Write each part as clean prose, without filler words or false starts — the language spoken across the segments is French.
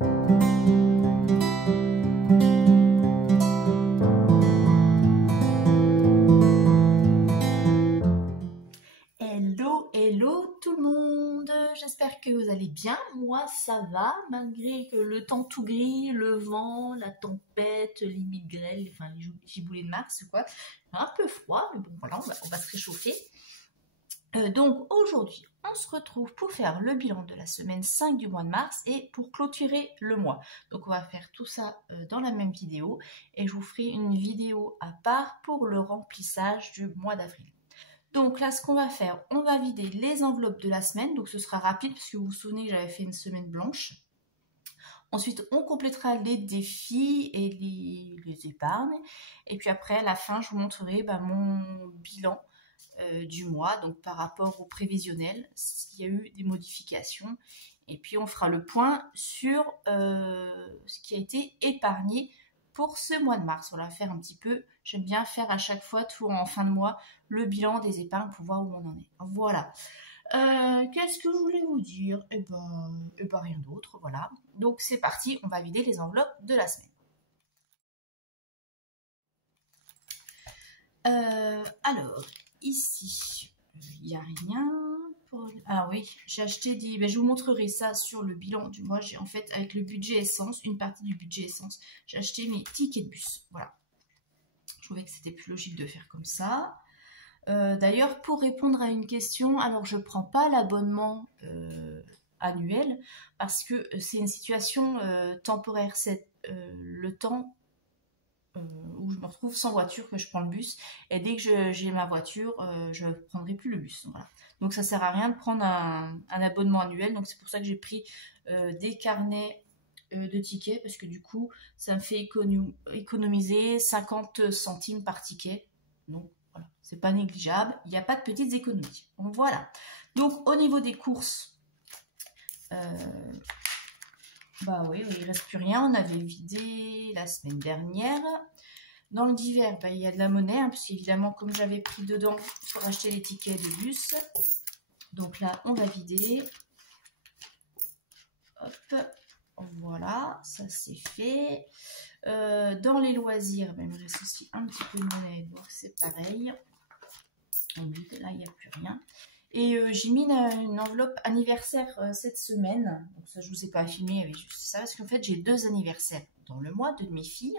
Hello, hello tout le monde, j'espère que vous allez bien, moi ça va, malgré que le temps tout gris, le vent, la tempête, limite grêle, enfin les giboulées de Mars quoi, un peu froid, mais bon voilà, on va se réchauffer. Donc aujourd'hui, on se retrouve pour faire le bilan de la semaine 5 du mois de mars et pour clôturer le mois. Donc on va faire tout ça dans la même vidéo et je vous ferai une vidéo à part pour le remplissage du mois d'avril. Donc là, ce qu'on va faire, on va vider les enveloppes de la semaine. Donc ce sera rapide parce que vous vous souvenez que j'avais fait une semaine blanche. Ensuite, on complétera les défis et les épargnes. Et puis après, à la fin, je vous montrerai mon bilan du mois, donc par rapport au prévisionnel, s'il y a eu des modifications. Et puis on fera le point sur ce qui a été épargné pour ce mois de mars. On va faire un petit peu, j'aime bien faire à chaque fois, tout en fin de mois, le bilan des épargnes pour voir où on en est. Voilà. Qu'est-ce que je voulais vous dire? Eh ben rien d'autre, voilà. Donc c'est parti, on va vider les enveloppes de la semaine. Alors, ici, il n'y a rien. Ah oui, j'ai acheté des... je vous montrerai ça sur le bilan du mois. J'ai en fait, avec le budget essence, une partie du budget essence, j'ai acheté mes tickets de bus. Voilà. Je trouvais que c'était plus logique de faire comme ça. D'ailleurs, pour répondre à une question, alors je ne prends pas l'abonnement annuel parce que c'est une situation temporaire. C'est le temps où je me retrouve sans voiture que je prends le bus. Et dès que j'ai ma voiture, je ne prendrai plus le bus. Voilà. Donc ça ne sert à rien de prendre un abonnement annuel. Donc c'est pour ça que j'ai pris des carnets de tickets parce que du coup, ça me fait économiser 50 centimes par ticket. Donc voilà, c'est pas négligeable. Il n'y a pas de petites économies. Donc, voilà. Donc au niveau des courses, bah oui, il ne reste plus rien. On avait vidé la semaine dernière. Dans le divers, il y a de la monnaie, hein, parce qu'évidemment, comme j'avais pris dedans pour acheter les tickets de bus. Donc là, on va vider. Hop, voilà, ça c'est fait. Dans les loisirs, il me reste aussi un petit peu de monnaie, donc c'est pareil. On vide, là, il n'y a plus rien. Et j'ai mis une enveloppe anniversaire cette semaine. Donc ça, je ne vous ai pas filmé avec juste ça, parce qu'en fait, j'ai 2 anniversaires dans le mois de mes filles.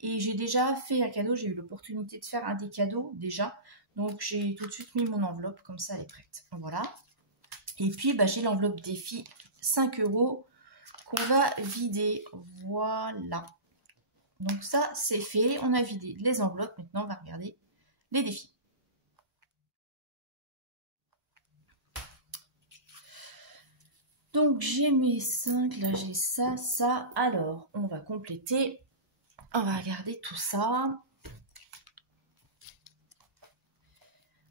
Et j'ai déjà fait un cadeau, j'ai eu l'opportunité de faire un des cadeaux déjà. Donc j'ai tout de suite mis mon enveloppe, comme ça elle est prête. Voilà. Et puis j'ai l'enveloppe défi 5 € qu'on va vider. Voilà. Donc ça c'est fait, on a vidé les enveloppes. Maintenant on va regarder les défis. Donc j'ai mes 5, là j'ai ça, ça. Alors on va compléter, on va regarder tout ça.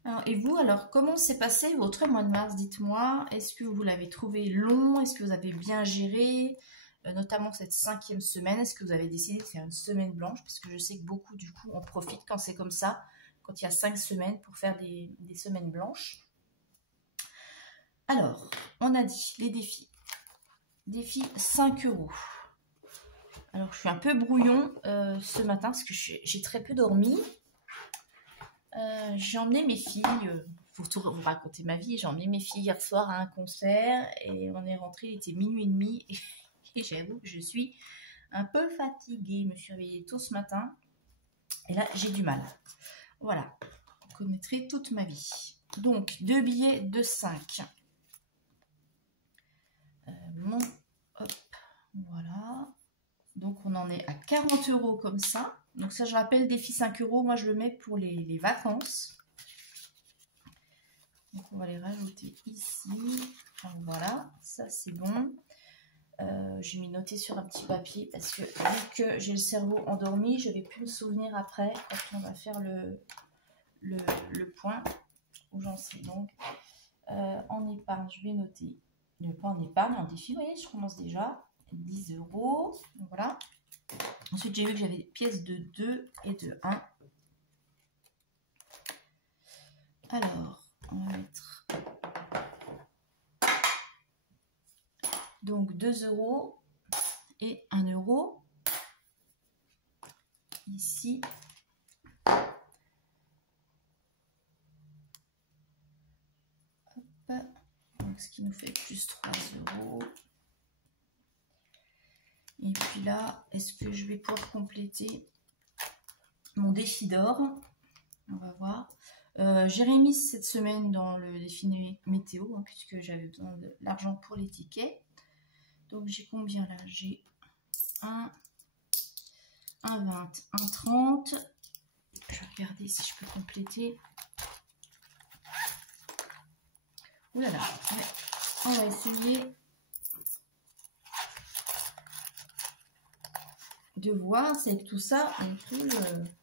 Alors, et vous, alors, comment s'est passé votre mois de mars? Dites-moi, est-ce que vous l'avez trouvé long? Est-ce que vous avez bien géré, notamment cette 5e semaine? Est-ce que vous avez décidé de faire une semaine blanche? Parce que je sais que beaucoup, du coup, en profitent quand c'est comme ça, quand il y a 5 semaines pour faire des semaines blanches. Alors, on a dit les défis. Défi 5 €. Alors, je suis un peu brouillon ce matin parce que j'ai très peu dormi. J'ai emmené mes filles, pour tout vous raconter ma vie, j'ai emmené mes filles hier soir à un concert et on est rentré, il était minuit et demi et j'avoue que je suis un peu fatiguée. Je me suis réveillée tôt ce matin et là j'ai du mal. Voilà, vous connaîtrez toute ma vie. Donc 2 billets de 5. Hop, voilà. Donc on en est à 40 € comme ça. Donc ça, je rappelle, défi 5 €, moi je le mets pour les vacances. Donc on va les rajouter ici. Donc, voilà, ça c'est bon. J'ai mis noté sur un petit papier parce que vu que j'ai le cerveau endormi, je ne vais plus me souvenir après quand on va faire le point où j'en suis. Donc en épargne, je vais noter. Pas en épargne, en défi, vous voyez, je commence déjà. 10 €. Donc voilà. Ensuite, j'ai vu que j'avais des pièces de 2 et de 1. Alors, on va mettre donc 2 €. et 1 euro ici. Hop. Donc, ce qui nous fait plus 3 euros. Et puis là, est-ce que je vais pouvoir compléter mon défi d'or? On va voir. J'ai remis cette semaine dans le défi météo, hein, puisque j'avais besoin de l'argent pour les tickets. Donc j'ai combien là? J'ai 1, 1,20, 1,30. Je vais regarder si je peux compléter. Ouh là là, ouais. On va essayer de voir si avec tout ça on peut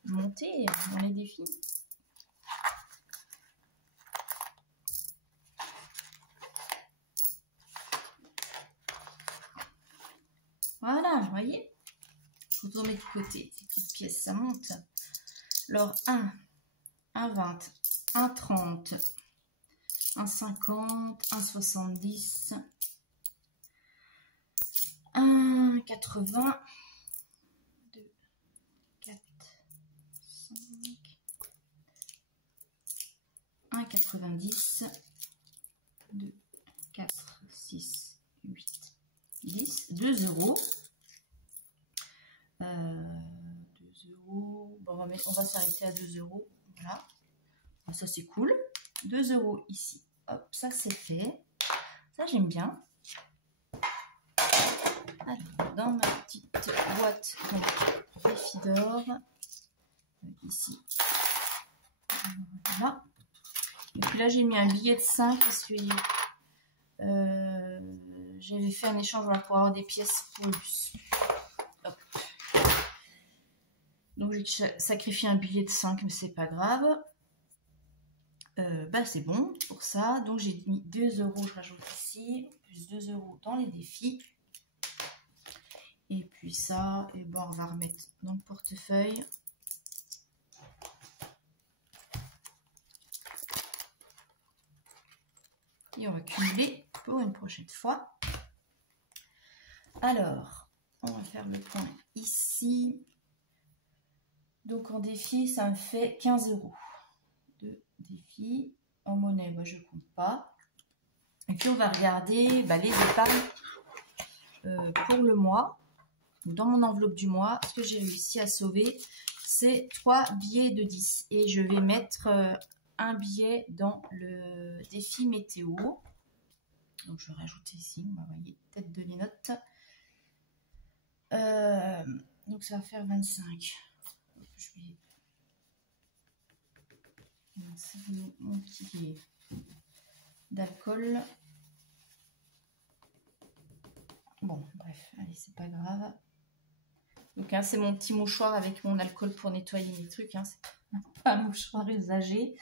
monter dans les défis. Voilà, vous voyez, je vous remets de côté ces petites pièces, ça monte. Alors 1, 1,20, 1,30, 1,50, 1,70, 1,80, 2, 4, 5, 1,90, 2, 4, 6, 8, 10, 2 euros. 2 euros. Bon, on va s'arrêter à 2 euros. Voilà. Bon, ça, c'est cool. 2 euros ici. Hop, ça, c'est fait. Ça, j'aime bien. Alors, dans ma petite boîte, donc, défi d'or. Ici. Voilà. Et puis là, j'ai mis un billet de 5 parce que j'avais fait un échange pour avoir des pièces pour le bus. Hop. Donc j'ai sacrifié un billet de 5, mais c'est pas grave. Bah c'est bon pour ça. Donc j'ai mis 2 euros, je rajoute ici, plus 2 euros dans les défis. Et puis ça, et bon, on va remettre dans le portefeuille. Et on va cumuler pour une prochaine fois. Alors, on va faire le point ici. Donc en défi, ça me fait 15 euros de défi. En monnaie, bah, je ne compte pas. Et puis on va regarder les épargnes pour le mois. Dans mon enveloppe du mois, ce que j'ai réussi à sauver, c'est 3 billets de 10. Et je vais mettre un billet dans le défi météo. Donc je vais rajouter ici, vous voyez, tête de linotte. Donc ça va faire 25. Je vais mon petit d'alcool. Bon, bref, allez, c'est pas grave. Donc hein, c'est mon petit mouchoir avec mon alcool pour nettoyer mes trucs. Hein. C'est pas un mouchoir usagé.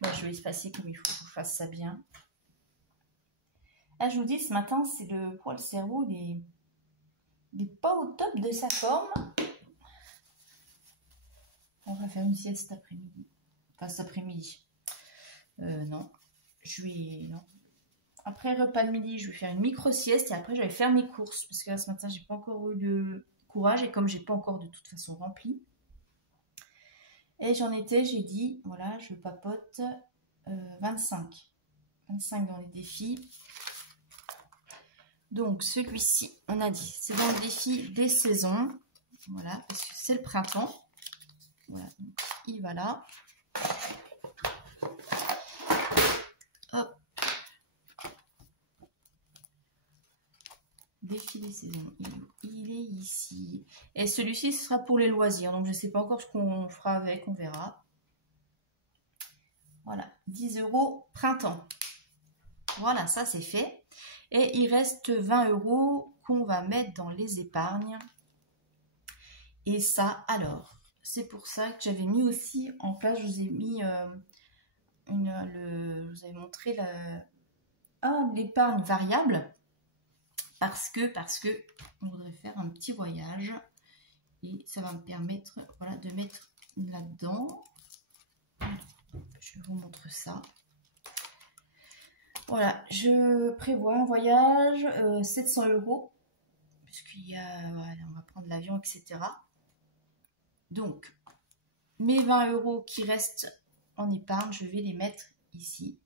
Bon, je vais y passer comme il faut que je fasse ça bien. Ah, je vous dis, ce matin, c'est le cerveau, il est pas au top de sa forme. On va faire une sieste cet après-midi. Enfin, cet après-midi. Non. Non. Après le repas de midi, je vais faire une micro-sieste et après, je vais faire mes courses. Parce que là, ce matin, j'ai pas encore eu le courage et comme j'ai pas encore de toute façon rempli. Et j'ai dit, voilà, je papote 25. 25 dans les défis. Donc, celui-ci, on a dit, c'est dans le défi des saisons. Voilà, parce que c'est le printemps. Voilà, donc il va là. Hop. Défi des saisons. Il est ici. Et celui-ci, ce sera pour les loisirs. Donc, je ne sais pas encore ce qu'on fera avec. On verra. Voilà. 10 euros printemps. Voilà, ça c'est fait. Et il reste 20 euros qu'on va mettre dans les épargnes. Et ça, alors, c'est pour ça que j'avais mis aussi en place, je vous ai mis je vous avais montré l'épargne variable. Parce que on voudrait faire un petit voyage. Et ça va me permettre, voilà, de mettre là-dedans. Je vous montre ça. Voilà, je prévois un voyage 700 euros. puisqu'il y a, voilà, on va prendre l'avion, etc. Donc, mes 20 € qui restent en épargne, je vais les mettre ici.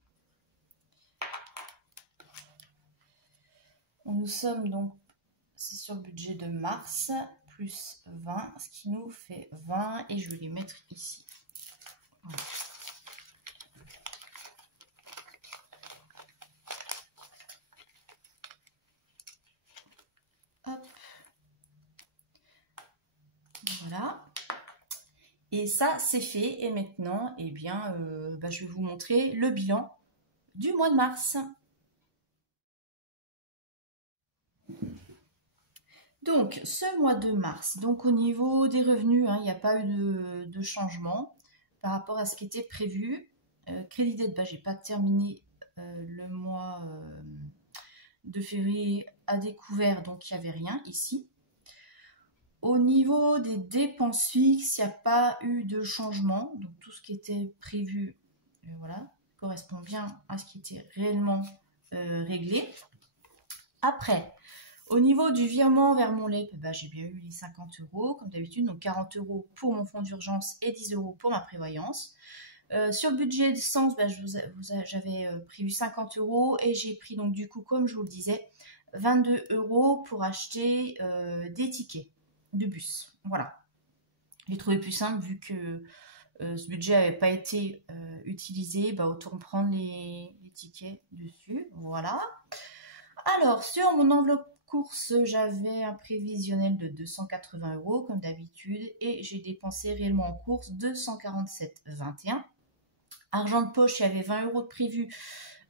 Nous sommes donc, c'est sur le budget de mars, plus 20, ce qui nous fait 20, et je vais les mettre ici. Voilà. Hop. Voilà. Et ça, c'est fait. Et maintenant, eh bien, je vais vous montrer le bilan du mois de mars. Donc, ce mois de mars, donc au niveau des revenus, il n'y a pas eu de changement par rapport à ce qui était prévu. Crédit dette, j'ai pas terminé le mois de février à découvert, donc il n'y avait rien ici. Au niveau des dépenses fixes, il n'y a pas eu de changement. Donc tout ce qui était prévu, voilà, correspond bien à ce qui était réellement réglé. Après, au niveau du virement vers mon LEP, j'ai bien eu les 50 € comme d'habitude, donc 40 € pour mon fonds d'urgence et 10 € pour ma prévoyance. Sur le budget d'essence, j'avais prévu 50 € et j'ai pris donc du coup, comme je vous le disais, 22 € pour acheter des tickets de bus. Voilà. J'ai trouvé plus simple vu que ce budget n'avait pas été utilisé, autant prendre les tickets dessus. Voilà. Alors, sur mon enveloppe course, j'avais un prévisionnel de 280 € comme d'habitude et j'ai dépensé réellement en course 247,21 €. Argent de poche, il y avait 20 € de prévu.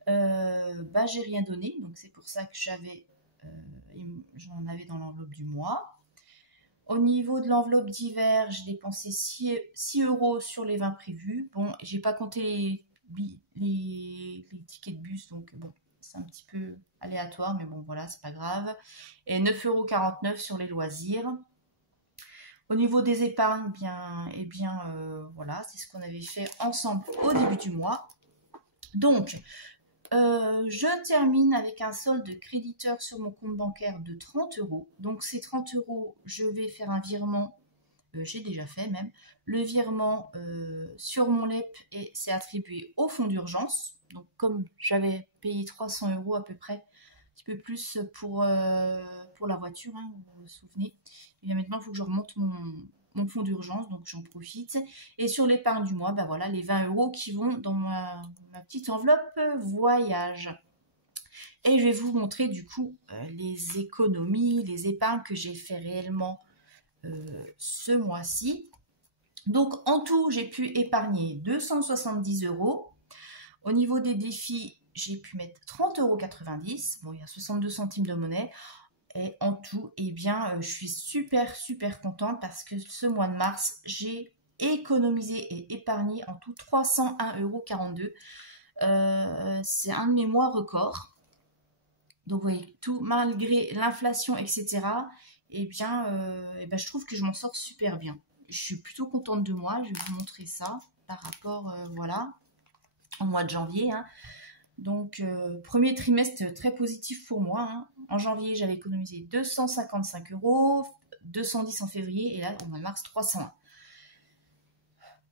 J'ai rien donné, donc c'est pour ça que j'en avais dans l'enveloppe du mois. Au niveau de l'enveloppe d'hiver, j'ai dépensé 6 € sur les 20 prévus. Bon, j'ai pas compté les tickets de bus, donc bon, c'est un petit peu aléatoire, mais bon, voilà, c'est pas grave. Et 9,49 € sur les loisirs. Au niveau des épargnes, voilà, c'est ce qu'on avait fait ensemble au début du mois. Donc, je termine avec un solde créditeur sur mon compte bancaire de 30 €. Donc, ces 30 €, je vais faire un virement, j'ai déjà fait même, le virement sur mon LEP et c'est attribué au fonds d'urgence. Donc, comme j'avais payé 300 € à peu près, un petit peu plus pour la voiture, hein, vous vous souvenez. Et bien maintenant, il faut que je remonte mon fonds d'urgence, donc j'en profite. Et sur l'épargne du mois, voilà, les 20 € qui vont dans ma petite enveloppe voyage. Et je vais vous montrer du coup les économies, les épargnes que j'ai fait réellement ce mois-ci. Donc en tout, j'ai pu épargner 270 €. Au niveau des défis, j'ai pu mettre 30,90 €. Bon, il y a 62 centimes de monnaie. Et en tout, je suis super contente parce que ce mois de mars, j'ai économisé et épargné en tout 301,42 €. C'est un de mes mois records. Donc, vous voyez, tout malgré l'inflation, etc., je trouve que je m'en sors super bien. Je suis plutôt contente de moi. Je vais vous montrer ça par rapport, voilà, au mois de janvier, hein. Donc, premier trimestre très positif pour moi, hein. En janvier, j'avais économisé 255 €, 210 en février, et là, au mois de mars, 301.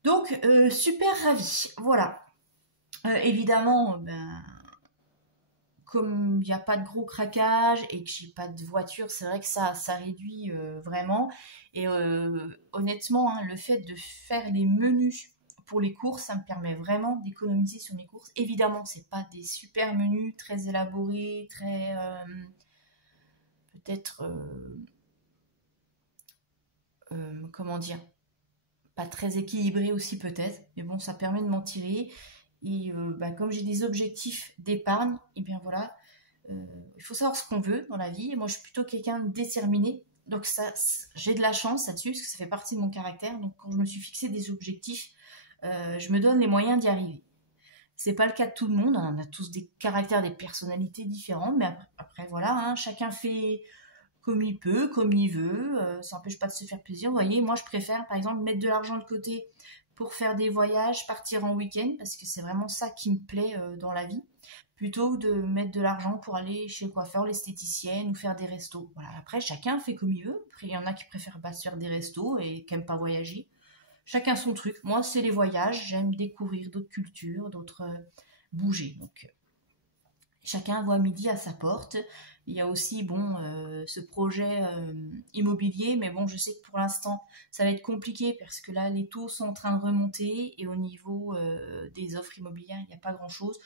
Donc, super ravie. Voilà. Évidemment, comme il n'y a pas de gros craquage et que j'ai pas de voiture, c'est vrai que ça réduit vraiment. Et honnêtement, hein, le fait de faire les menus pour les courses, ça me permet vraiment d'économiser sur mes courses. Évidemment, c'est pas des super menus très élaborés, très peut-être comment dire, pas très équilibrés aussi peut-être, mais bon, ça permet de m'en tirer. Et comme j'ai des objectifs d'épargne, et bien voilà, il faut savoir ce qu'on veut dans la vie. Et moi, je suis plutôt quelqu'un de déterminé. Donc ça, j'ai de la chance là-dessus, parce que ça fait partie de mon caractère. Donc quand je me suis fixé des objectifs, je me donne les moyens d'y arriver. C'est pas le cas de tout le monde, on a tous des caractères, des personnalités différentes, mais après voilà, hein, chacun fait comme il peut, comme il veut, ça n'empêche pas de se faire plaisir. Vous voyez, moi je préfère par exemple mettre de l'argent de côté pour faire des voyages, partir en week-end, parce que c'est vraiment ça qui me plaît dans la vie. plutôt que de mettre de l'argent pour aller chez le coiffeur, l'esthéticienne ou faire des restos. Voilà. Après, chacun fait comme il veut. Après, il y en a qui préfèrent pas se faire des restos et qui n'aiment pas voyager. Chacun son truc. Moi, c'est les voyages. J'aime découvrir d'autres cultures, d'autres bouger. Donc, chacun voit midi à sa porte. Il y a aussi, bon, ce projet immobilier, mais bon, je sais que pour l'instant, ça va être compliqué parce que là, les taux sont en train de remonter et au niveau des offres immobilières, il n'y a pas grand-chose.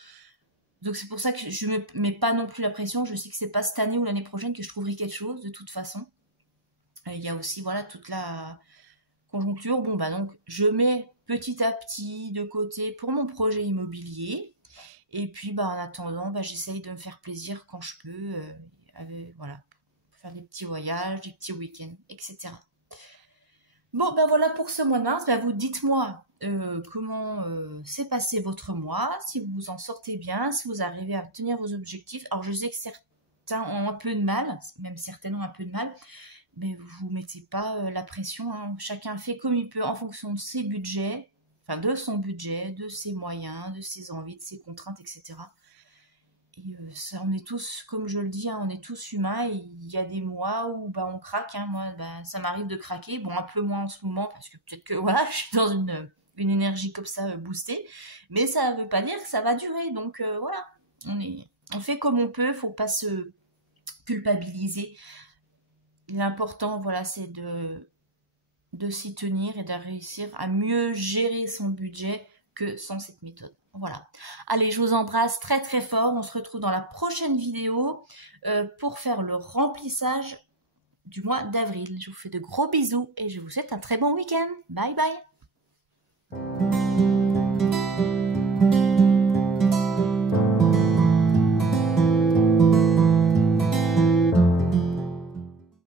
Donc c'est pour ça que je me mets pas non plus la pression. Je sais que c'est pas cette année ou l'année prochaine que je trouverai quelque chose de toute façon. Il y a aussi voilà toute la conjoncture. Bon bah donc je mets petit à petit de côté pour mon projet immobilier. Et puis bah en attendant bah, j'essaye de me faire plaisir quand je peux. Voilà, faire des petits voyages, des petits week-ends, etc. Bon, ben voilà pour ce mois de mars. Ben vous dites-moi comment s'est passé votre mois, si vous en sortez bien, si vous arrivez à tenir vos objectifs. Alors, je sais que certains ont un peu de mal, même certaines ont un peu de mal, mais vous ne mettez pas la pression. Hein. Chacun fait comme il peut en fonction de ses budgets, enfin de son budget, de ses moyens, de ses envies, de ses contraintes, etc. Et ça, on est tous, comme je le dis, hein, on est tous humains. Et il y a des mois où bah, on craque. Hein, moi, bah, ça m'arrive de craquer. Bon, un peu moins en ce moment parce que peut-être que voilà, je suis dans une énergie comme ça boostée. Mais ça ne veut pas dire que ça va durer. Donc voilà, on fait comme on peut. Faut pas se culpabiliser. L'important, voilà, c'est de s'y tenir et de réussir à mieux gérer son budget que sans cette méthode. Voilà. Allez, je vous embrasse très très fort. On se retrouve dans la prochaine vidéo pour faire le remplissage du mois d'avril. Je vous fais de gros bisous et je vous souhaite un très bon week-end. Bye bye.